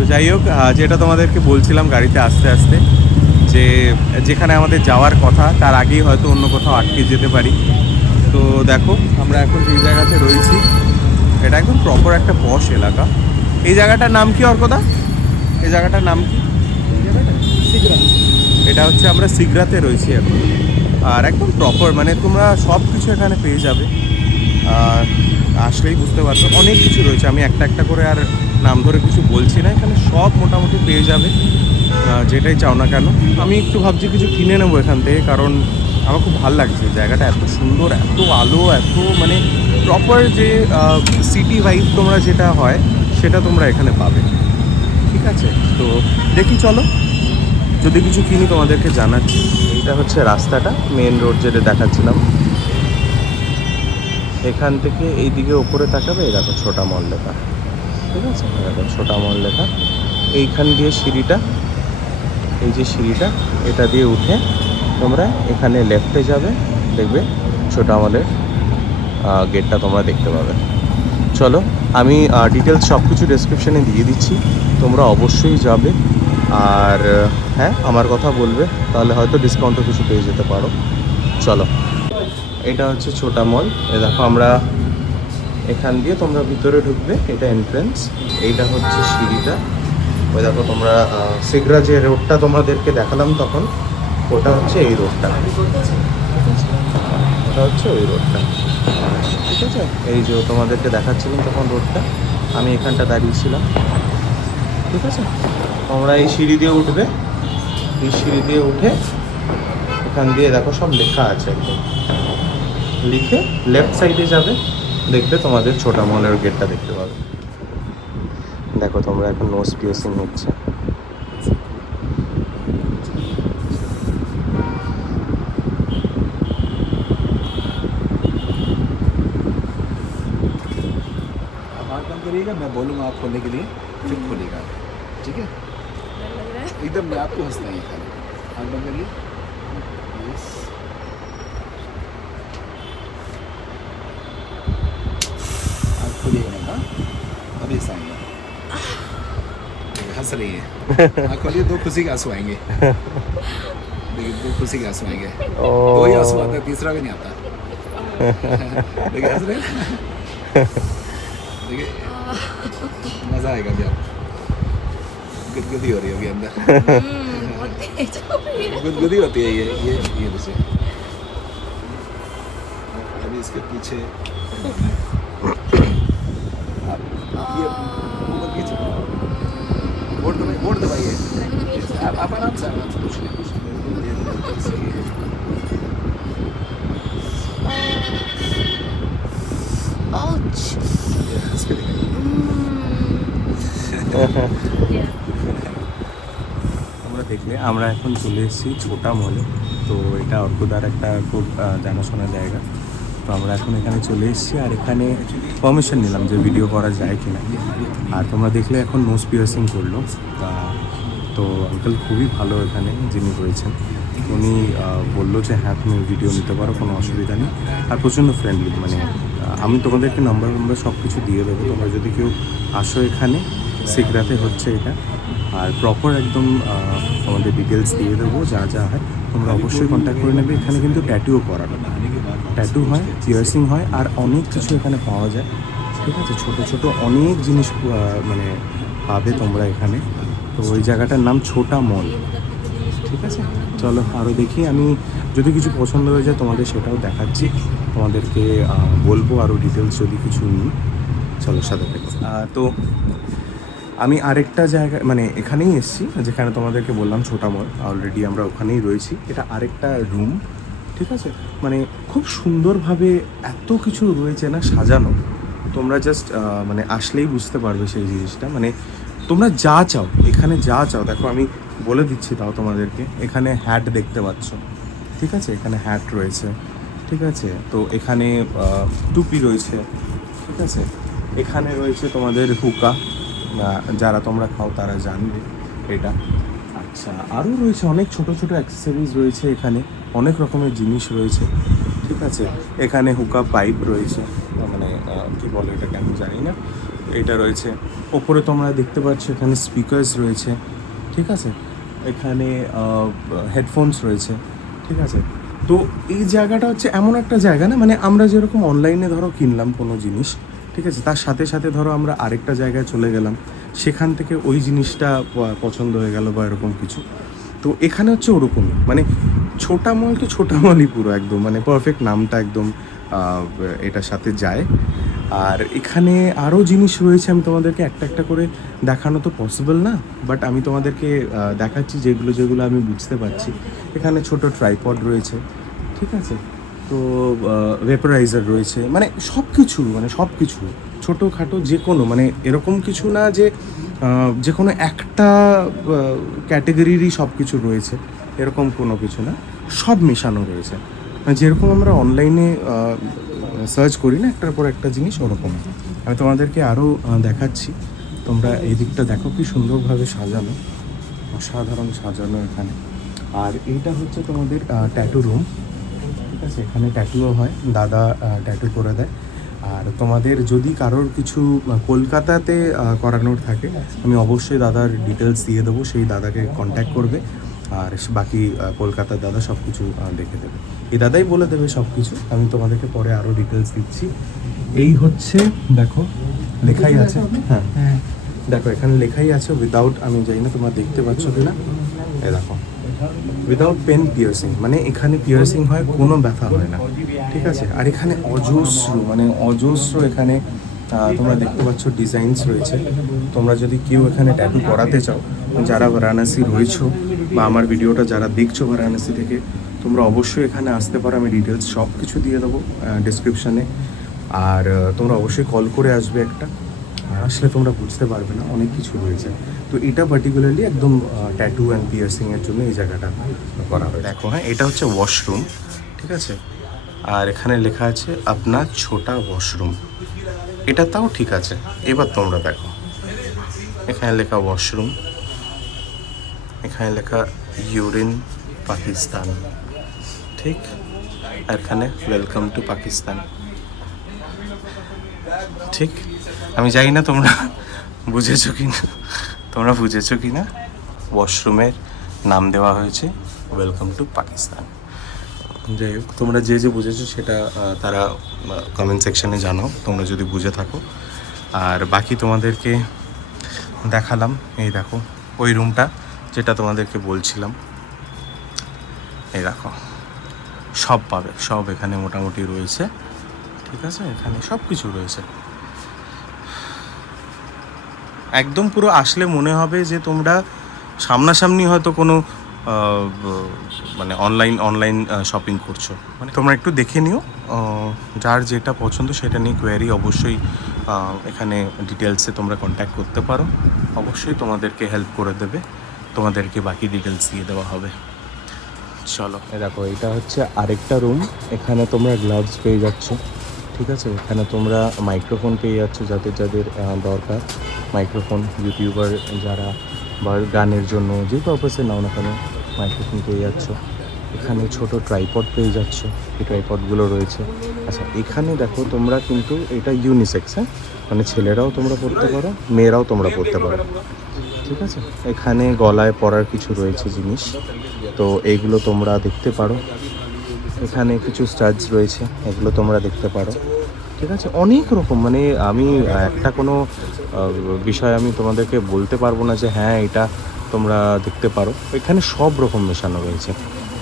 তো যাই হোক, যেটা তোমাদেরকে বলছিলাম গাড়িতে আস্তে আস্তে, যে যেখানে আমাদের যাওয়ার কথা তার আগেই হয়তো অন্য কোথাও আটকে যেতে পারি। তো দেখো আমরা এখন যে জায়গাতে রয়েছি, এটা একদম প্রপার একটা পশ এলাকা। এই জায়গাটার নাম কি অর্কদা? এই জায়গাটার নাম কি? সিগরা। এটা হচ্ছে আমরা সিগরাতে রয়েছি এখন। আর একদম প্রপার, মানে তোমরা সব কিছু এখানে পেয়ে যাবে। আর আসলেই বুঝতে পারছো অনেক কিছু রয়েছে, আমি একটা একটা করে আর নাম ধরে কিছু বলছি না, এখানে সব মোটামুটি পেয়ে যাবে যেটাই চাও না কেন। আমি একটু ভাবছি কিছু কিনে নেবো এখান থেকে, কারণ আমার খুব ভালো লাগছে জায়গাটা, এত সুন্দর, এত আলো, এত মানে প্রপার যে সিটি ভাইব তোমরা যেটা হয় সেটা তোমরা এখানে পাবে। ঠিক আছে, তো দেখি চলো, যদি কিছু কিনি তোমাদেরকে জানাচ্ছি। এইটা হচ্ছে রাস্তাটা, মেন রোড যেটা দেখাচ্ছিলাম। এখান থেকে এই দিকে ওপরে তাকাবে, এই দেখো ছোটা মল লেখা। ঠিক আছে, দেখো ছোটা মল লেখা। এইখান দিয়ে সিঁড়িটা, এই যে সিঁড়িটা, এটা দিয়ে উঠে তোমরা এখানে লেফটে যাবে, দেখবে ছোটা মলের গেটটা তোমরা দেখতে পাবে। চলো, আমি ডিটেলস সব কিছু ডেসক্রিপশানে দিয়ে দিচ্ছি, তোমরা অবশ্যই যাবে। আর হ্যাঁ, আমার কথা বলবে, তাহলে হয়তো ডিসকাউন্টও কিছু পেয়ে যেতে পারো। চলো, এটা হচ্ছে ছোটা মল। এ দেখো আমরা এখান দিয়ে তোমরা ভিতরে ঢুকবে, এটা এন্ট্রেন্স। এইটা হচ্ছে সিঁড়িটা। ওই দেখো তোমরা সিগরা যে রোডটা তোমাদেরকে দেখালাম তখন, ওটা হচ্ছে এই রোডটা। ওটা হচ্ছে ওই রোডটা। ঠিক আছে, এই যে তোমাদেরকে দেখাচ্ছিলাম তখন রোডটা, আমি এখানটা দাঁড়িয়েছিলাম। ঠিক আছে, তোমরা এই সিঁড়ি দিয়ে উঠবে, এই সিঁড়ি দিয়ে উঠে এখান দিয়ে দেখো সব লেখা আছে একদম, লিখে লেফট সাইডে যাবে, দেখবে তোমাদের ছোটা মলের গেটটা দেখতে পাবে। দেখো তোমরা এখন নোজ পিয়ার্সিং হচ্ছে। आप आँख बंद करिएगा, मैं बोलूँगा आप खोलने के लिए, फिर खोलिएगा। ठीक है, एकदम मैं आपको हंसना ही खाली। आँख बंद करिए। यस, आँख खोलिएगा मत। हाँ, अभी ऐसा आएंगे। देखिए, हंस रही है। आँख खोलिए, दो खुशी के आंसू आएंगे। देखिए, दो खुशी के आंसू आएंगे। दो ही आंसू आता है, तीसरा भी नहीं आता। देखिए हंस रहे हैं। देखिए, मज़ा आएगा जब गुदगुदी हो रही होगी अंदर। बहुत तेज हो रही है। गुदगुदी होती है ये जैसे। अभी इसके पीछे आप ये मुंह मत कीजिए। वोट दबाइए। आप आराम से कुछ नहीं Ouch. हंस के दिखाइए। আমরা দেখলে আমরা এখন চলে এসেছি ছোটা মলে। তো এটা অর্কদার একটা খুব জানাশোনা জায়গা। তো আমরা এখন এখানে চলে এসেছি, আর এখানে পারমিশন নিলাম যে ভিডিও করা যায় কি না। আর তোমরা দেখলে এখন নোজ পিয়ার্সিং করলো। তো আঙ্কেল খুবই ভালো এখানে যিনি রয়েছেন, উনি বললো যে হ্যাঁ তুমি ভিডিও নিতে পারো, কোনো অসুবিধা নেই। আর প্রচণ্ড ফ্রেন্ডলি, মানে আমি তোমাদেরকে নাম্বার সব কিছু দিয়ে দেবো, তোমরা যদি কেউ আসো এখানে, সিগরাতে হচ্ছে এটা। আর প্রপার একদম তোমাদের ডিটেলস দিয়ে দেবো, যা যা হয় তোমরা অবশ্যই কন্ট্যাক্ট করে নেবে। এখানে কিন্তু ট্যাটুও করানো, ট্যাটু হয়, পিয়ার্সিং হয়, আর অনেক কিছু এখানে পাওয়া যায়। ঠিক আছে, ছোটো ছোটো অনেক জিনিস মানে পাবে তোমরা এখানে। তো ওই জায়গাটার নাম ছোটা মল। ঠিক আছে, চলো আরও দেখি, আমি যদি কিছু পছন্দ হয়ে যায় তোমাদের সেটাও দেখাচ্ছি, তোমাদেরকে বলবো আরও ডিটেলস যদি কিছু নিই। চলো সাথে থেকো। তো আমি আরেকটা জায়গায়, মানে এখানেই এসেছি যেখানে তোমাদেরকে বললাম ছোটা মল, অলরেডি আমরা ওখানেই রয়েছি। এটা আরেকটা রুম। ঠিক আছে, মানে খুব সুন্দরভাবে এত কিছু রয়েছে না সাজানো, তোমরা জাস্ট মানে আসলেই বুঝতে পারবে সেই জিনিসটা। মানে তোমরা যা চাও এখানে, যা চাও দেখো আমি বলে দিচ্ছি তাও তোমাদেরকে। এখানে হ্যাট দেখতে পাচ্ছ, ঠিক আছে, এখানে হ্যাট রয়েছে। ঠিক আছে, তো এখানে টুপি রয়েছে। ঠিক আছে, এখানে রয়েছে তোমাদের হুকা, যারা তোমরা খাও তারা জানবে এটা। আচ্ছা, আরও রয়েছে অনেক ছোট ছোট অ্যাক্সেসরিজ রয়েছে এখানে, অনেক রকমের জিনিস রয়েছে। ঠিক আছে, এখানে হুকা পাইপ রয়েছে, মানে কী বলে এটা কেন জানি না। এটা রয়েছে। ওপরে তোমরা দেখতে পাচ্ছ এখানে স্পিকার্স রয়েছে, ঠিক আছে, এখানে হেডফোনস রয়েছে, ঠিক আছে। তো এই জায়গাটা হচ্ছে এমন একটা জায়গা না, মানে আমরা যেরকম অনলাইনে ধরো কিনলাম কোনো জিনিস, ঠিক আছে, তার সাথে সাথে ধরো আমরা আরেকটা জায়গায় চলে গেলাম, সেখান থেকে ওই জিনিসটা পছন্দ হয়ে গেল বা এরকম কিছু। তো এখানে হচ্ছে ওরকমই, মানে ছোটা মল তো ছোটা মলই পুরো একদম, মানে পারফেক্ট নামটা একদম এটার সাথে যায়। আর এখানে আরও জিনিস রয়েছে, আমি তোমাদেরকে একটা একটা করে দেখানো তো পসিবল না, বাট আমি তোমাদেরকে দেখাচ্ছি যেগুলো যেগুলো আমি বুঝতে পারছি। এখানে ছোট ট্রাইপড রয়েছে, ঠিক আছে, তো ভেপারাইজার রয়েছে, মানে সব কিছু, মানে সব কিছু ছোটোখাটো যে কোনো, মানে এরকম কিছু না যে যে কোনো একটা ক্যাটেগরিরই সব কিছু রয়েছে, এরকম কোনো কিছু না, সব মেশানো রয়েছে। মানে যেরকম আমরা অনলাইনে সার্চ করি না একটার পর একটা জিনিস, ওরকম। আমি তোমাদেরকে আরও দেখাচ্ছি, তোমরা এই দিকটা দেখো কি সুন্দরভাবে সাজানো, অসাধারণ সাজানো এখানে। আর এইটা হচ্ছে তোমাদের ট্যাটু রুম, ঠিক আছে, এখানে ট্যাটুও হয়, দাদা ট্যাটু করে দেয়। আর তোমাদের যদি কারোর কিছু কলকাতাতে করানোর থাকে, আমি অবশ্যই দাদার ডিটেলস দিয়ে দেবো, সেই দাদাকে কন্ট্যাক্ট করবে, আর বাকি কলকাতার দাদা সব কিছু দেখে দেবে, এই দাদাই বলে দেবে সব কিছু। আমি তোমাদেরকে পরে আরও ডিটেলস দিচ্ছি। এই হচ্ছে দেখো লেখাই আছে, হ্যাঁ দেখো এখানে লেখাই আছে উইদাউট, আমি জানি না তোমরা দেখতে পাচ্ছ কিনা, এই দেখো উইদাউট পেন পিয়ার্সিং, মানে এখানে পিয়ার্সিং হয়, কোনো ব্যথা হয় না, ঠিক আছে। আর এখানে অজস্র, মানে অজস্র এখানে তোমরা দেখতে পাচ্ছ ডিজাইনস রয়েছে। তোমরা যদি কেউ এখানে ট্যাটু করাতে চাও, যারা বারাণসী রয়েছো বা আমার ভিডিওটা যারা দেখছো বারাণসী থেকে, তোমরা অবশ্যই এখানে আসতে পারো, আমি ডিটেলস সব কিছু দিয়ে দেবো ডিসক্রিপশানে। আর তোমরা অবশ্যই কল করে আসবে একটা, আসলে তোমরা বুঝতে পারবে না, অনেক কিছু রয়েছে। তো এটা পার্টিকুলারলি একদম ট্যাটু অ্যান্ড পিয়ার্সিংয়ের জন্য এই জায়গাটা করা হয়। দেখো, হ্যাঁ এটা হচ্ছে ওয়াশরুম, ঠিক আছে, আর এখানে লেখা আছে আপনার ছোটা ওয়াশরুম, এটা তাও ঠিক আছে। এবার তোমরা দেখো, এখানে লেখা ওয়াশরুম, এখানে লেখা ইউরিন পাকিস্তান, ঠিক, আর এখানে ওয়েলকাম টু পাকিস্তান, ঠিক। আমি জানি না তোমরা বুঝেছো কি না, তোমরা বুঝেছো কি না, ওয়াশরুমের নাম দেওয়া হয়েছে ওয়েলকাম টু পাকিস্তান। যাই হোক, তোমরা যে যে বুঝেছো সেটা তারা কমেন্ট সেকশানে জানাও, তোমরা যদি বুঝে থাকো। আর বাকি তোমাদেরকে দেখালাম, এই দেখো ওই রুমটা যেটা তোমাদেরকে বলছিলাম, এই দেখো সব পাবে, সব এখানে মোটামুটি রয়েছে, ঠিক আছে, এখানে সব কিছু রয়েছে। একদম পুরো আসলে মনে হবে যে তোমরা সামনাসামনি হয়তো কোনো মানে অনলাইন শপিং করছো। মানে তোমরা একটু দেখে নিও, যার যেটা পছন্দ সেটা নিয়ে কোয়ারি অবশ্যই এখানে ডিটেলসে তোমরা কন্ট্যাক্ট করতে পারো, অবশ্যই তোমাদেরকে হেল্প করে দেবে, তোমাদেরকে বাকি ডিটেলস দিয়ে দেওয়া হবে। চলো, দেখো এটা হচ্ছে আরেকটা রুম, এখানে তোমরা গ্লাভস পেয়ে যাচ্ছ, ঠিক আছে, এখানে তোমরা মাইক্রোফোন পেয়ে যাচ্ছ, যাদের যাদের দরকার মাইক্রোফোন, ইউটিউবার যারা বা গানের জন্য যে পারপাসে নাও না কেন, মাইক্রোফোন পেয়ে যাচ্ছ। এখানে ছোট ট্রাইপড পেয়ে যাচ্ছ, এই ট্রাইপডগুলো রয়েছে। আচ্ছা, এখানে দেখো তোমরা কিন্তু এটা ইউনিসেক্স, হ্যাঁ, মানে ছেলেরাও তোমরা পড়তে পারো, মেয়েরাও তোমরা পড়তে পারো, ঠিক আছে। এখানে গলায় পরার কিছু রয়েছে জিনিস, তো এইগুলো তোমরা দেখতে পারো। এখানে কিছু স্টাডস রয়েছে, এগুলো তোমরা দেখতে পারো, ঠিক আছে। অনেক রকম, মানে আমি একটা কোনো বিষয় আমি তোমাদেরকে বলতে পারবো না যে হ্যাঁ এটা তোমরা দেখতে পারো, এখানে সব রকম মেশানো রয়েছে,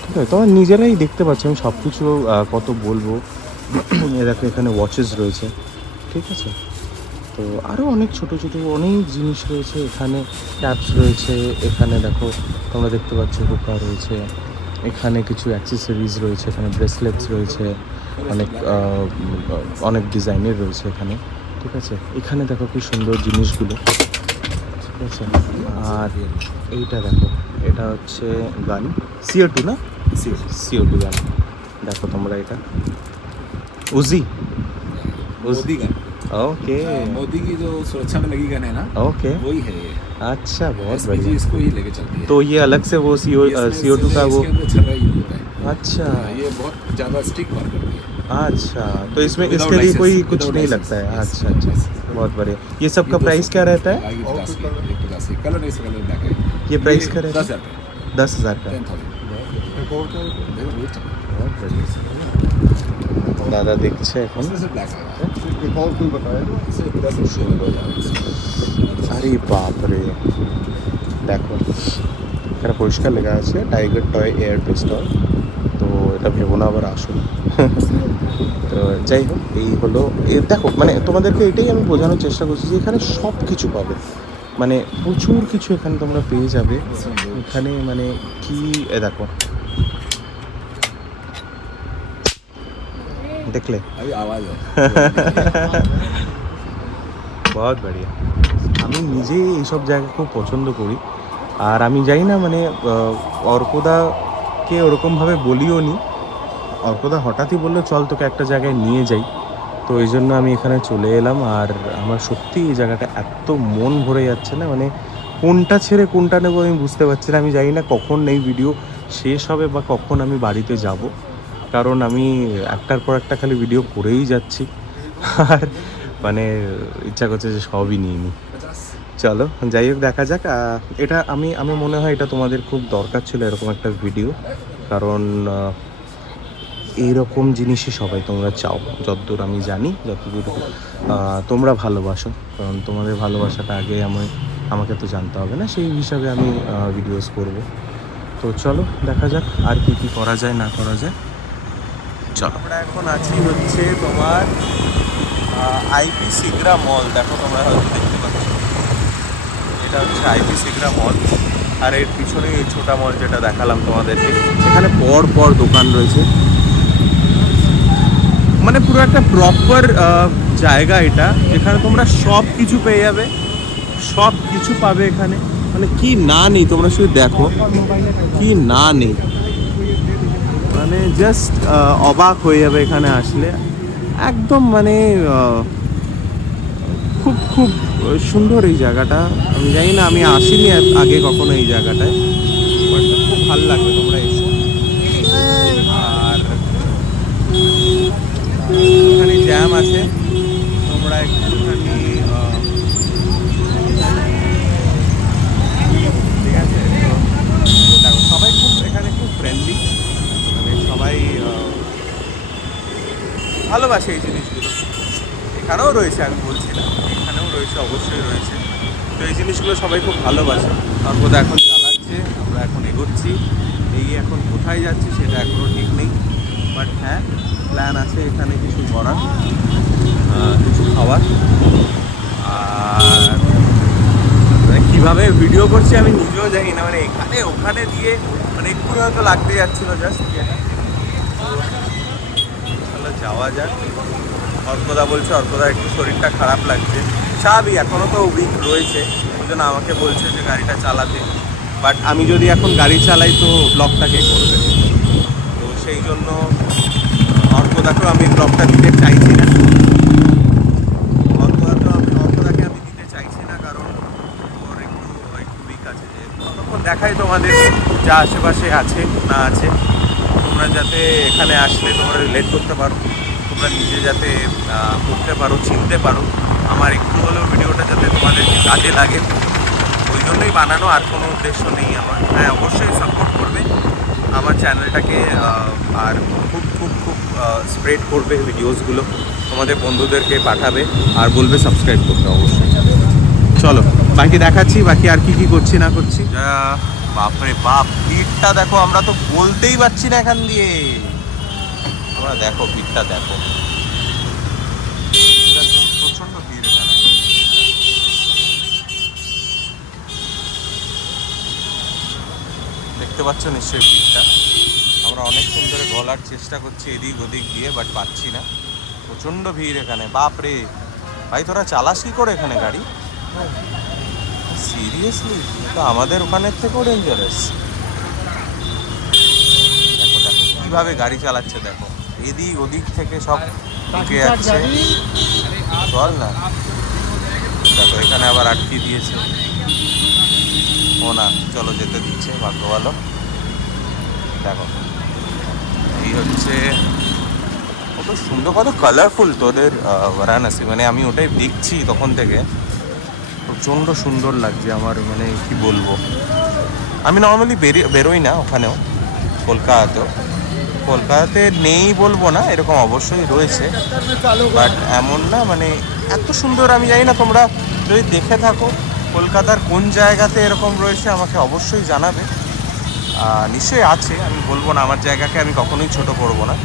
ঠিক আছে। তোমরা নিজেরাই দেখতে পাচ্ছ, আমি সব কিছু কত বলবো। দেখো এখানে ওয়াচেস রয়েছে, ঠিক আছে, তো আরও অনেক ছোট ছোট অনেক জিনিস রয়েছে। এখানে ক্যাপস রয়েছে, এখানে দেখো তোমরা দেখতে পাচ্ছ হুকা রয়েছে, এখানে কিছু অ্যাক্সেসরিজ রয়েছে, এখানে ব্রেসলেটস রয়েছে, অনেক ডিজাইনের রয়েছে এখানে, ঠিক আছে। এখানে দেখো কি সুন্দর জিনিসগুলো, ঠিক আছে। আর এইটা দেখো, এটা হচ্ছে গান CO2 না, CO2 গান, দেখো তোমরা এটা उजी मोदी गन, ओके मोदी की जो सुरक्षा में लगी गन है ना, ओके वही है ये। अच्छा, बहुत SPG बढ़िया। इसको ही लेके चलती है। तो ये अलग से वो CO2 का वो, इसके अंदर छर्रा यूज होता है। अच्छा ये बहुत ज़्यादा स्टिक वर्क करती है। अच्छा, तो इसमें Without इसके लिए license, कोई कुछ without नहीं license, लगता है। yes, अच्छा without अच्छा, license। बहुत बढ़िया। ये सब का प्राइस क्या रहता है? ये 50 कलर नहीं, कलर ब्लैक है। ये प्राइस क्या रहता है? 10,000 का, 10,000 का। 10,000। बहुत बढ़िया। दादा देखছে এখন। इसमें से ब्लैक आएगा, एक और कोई बताया ना? इससे 50 शोर हो जाएगा। আরে বাপরে, দেখো এখানে পরিষ্কার লেখা আছে টাইগার টয় এয়ার পিস্তল। তো এটা ভেবো না আবার আসো। তো যাই হোক, এই হলো দেখো, মানে তোমাদেরকে এটাই আমি বোঝানোর চেষ্টা করছি যে এখানে সব কিছু পাবে, মানে প্রচুর কিছু এখানে তোমরা পেয়ে যাবে। এখানে মানে কি দেখো, দেখলে अभी आवाज है। বহুত বড়িয়া। আমি নিজেই এইসব জায়গা খুব পছন্দ করি। আর আমি জানি না, মানে অর্কদাকে ওরকমভাবে বলিও নি। অর্কদা হঠাৎই বললো চল তোকে একটা জায়গায় নিয়ে যাই, তো এই জন্য আমি এখানে চলে এলাম। আর আমার সত্যি এই জায়গাটা এত মন ভরে যাচ্ছে না, মানে কোনটা ছেড়ে কোনটা নেবো আমি বুঝতে পারছি না। আমি জানি না কখন এই ভিডিও শেষ হবে বা কখন আমি বাড়িতে যাব, কারণ আমি একটার পর একটা খালি ভিডিও করেই যাচ্ছি। আর মানে ইচ্ছা করছে যে সবই নিয়ে নিই। চলো যাই হোক, দেখা যাক। এটা আমি মনে হয় এটা তোমাদের খুব দরকার ছিল এরকম একটা ভিডিও, কারণ এইরকম জিনিসই সবাই তোমরা চাও, যতদূর আমি জানি, যতদূর তোমরা ভালোবাসো। কারণ তোমাদের ভালোবাসাটা আগে আমাকে তো জানতে হবে না, সেই হিসাবে আমি ভিডিওস করব। তো চলো দেখা যাক আর কি কি করা যায় না করা যায়। চলো, আমরা এখন আছি হচ্ছে তোমার আইপি সিগরা মল। দেখো তোমরা হয়তো দেখতে পাচ্ছ, এটা হচ্ছে আইপি সিগরা মল। আর এর পিছনে এই ছোটা মল যেটা দেখালাম তোমাদেরকে, এখানে পর পর দোকান রয়েছে, মানে পুরো একটা প্রপার জায়গা এটা, যেখানে তোমরা সব কিছু পেয়ে যাবে, সব কিছু পাবে এখানে। মানে কি না নেই তোমরা শুধু দেখো, কি না নেই, মানে জাস্ট অবাক হয়ে যাবে এখানে আসলে। একদম মানে খুব খুব সুন্দর এই জায়গাটা। আমি জানি না, আমি আসিনি আগে কখনো এই জায়গাটায়, বাট খুব ভালো লাগবে, তোমরা এসো। আর এখানে জ্যাম আছে, তোমরা একটুখানি ঠিক আছে। তো দেখো সবাই খুব এখানে খুব ফ্রেন্ডলি, মানে সবাই ভালোবাসে এই জিনিসগুলো। এখানেও রয়েছে, আমি বলছি না, এখানেও রয়েছে, অবশ্যই রয়েছে। তো এই জিনিসগুলো সবাই খুব ভালোবাসে। অর্কদা এখন চালাচ্ছে, আমরা এখন এগোচ্ছি। এই এখন কোথায় যাচ্ছি সেটা এখনও ঠিক নেই, বাট হ্যাঁ প্ল্যান আছে এখানে কিছু করার, কিছু খাওয়ার। আর মানে কীভাবে ভিডিও করছি আমি নিজেও জানি না, মানে এখানে ওখানে দিয়ে মানে একটু হয়তো লাগতে যাচ্ছিলো জাস্ট। তাহলে যাওয়া যাক। অর্কদা বলছে, অর্কদা একটু শরীরটা খারাপ লাগছে, স্বাভাবিক, এখনও তো উইক রয়েছে, ওই জন্য আমাকে বলছে যে গাড়িটা চালাতে। বাট আমি যদি এখন গাড়ি চালাই তো ব্লগটা কে করবে, তো সেই জন্য অর্কদাকেও আমি ব্লগটা দিতে চাইছি না। অর্কদাকে আমি দিতে চাইছি না, কারণ ওর একটু উইক আছে। যে ততক্ষণ দেখাই তোমাদের যা আশেপাশে আছে না আছে, তোমরা যাতে এখানে আসলে তোমরা রিলেট করতে পারো, তোমরা নিজে যাতে করতে পারো, চিনতে পারো। আমার একটু হলেও ভিডিওটা যাতে তোমাদেরকে কাজে লাগে, ওই জন্যই বানানো, আর কোনো উদ্দেশ্য নেই আমার। হ্যাঁ অবশ্যই সাপোর্ট করবে আমার চ্যানেলটাকে, আর খুব খুব খুব স্প্রেড করবে ভিডিওসগুলো, তোমাদের বন্ধুদেরকে পাঠাবে, আর বলবে সাবস্ক্রাইব করতে অবশ্যই। চলো বাকি দেখাচ্ছি, বাকি আর কি কি করছি না করছি। বাপরে বাপ, ভিড়টা দেখো, আমরা তো বলতেই পারছি না এখান দিয়ে। তোমরা দেখো ভিড়টা দেখো, প্রচন্ড ভিড় এখানে। দেখতে পাচ্ছ নিশ্চয়ই ভিড়টা। আমরা অনেকক্ষণ ধরে গলার চেষ্টা করছি এদিক ওদিক দিয়ে, বাট পাচ্ছি না, প্রচণ্ড ভিড় এখানে। বাপরে ভাই, তোরা চালাস কি করে এখানে গাড়ি? সিরিয়াসলি, তো আমাদের ওখানের থেকেও ডেঞ্জারাস। দেখো দেখো কীভাবে গাড়ি চালাচ্ছে, দেখো এদিক ওদিক থেকে সব ঢুকে যাচ্ছে। চল না, দেখো এখানে আবার আটকে দিয়েছে। ও না, চলো যেতে দিচ্ছে, ভাগ্য ভালো। দেখো এই হচ্ছে কত সুন্দর, কত কালারফুল তোদের বারাণসী, মানে আমি ওটাই দেখছি তখন থেকে, প্রচণ্ড সুন্দর লাগছে আমার, মানে কি বলবো। আমি নর্মালি বেরোই না ওখানেও, কলকাতাতে নেই বলবো না, এরকম অবশ্যই রয়েছে, বাট এমন না, মানে এত সুন্দর। আমি জানি না, তোমরা যদি দেখে থাকো কলকাতার কোন জায়গাতে এরকম রয়েছে আমাকে অবশ্যই জানাবে। নিশ্চয়ই আছে, আমি বলবো না, আমার জায়গাকে আমি কখনোই ছোট করব না,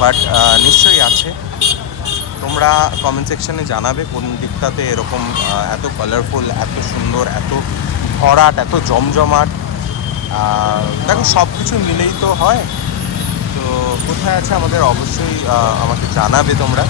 বাট নিশ্চয়ই আছে। তোমরা কমেন্ট সেকশনে জানাবে কোন দিকটাতে এরকম এত কালারফুল, এত সুন্দর, এত ভরাট, এত জমজমাট। দেখো সব কিছু মিলেই তো হয়, তো কোথায় আছে আমাদের অবশ্যই আমাকে জানাবে তোমরা।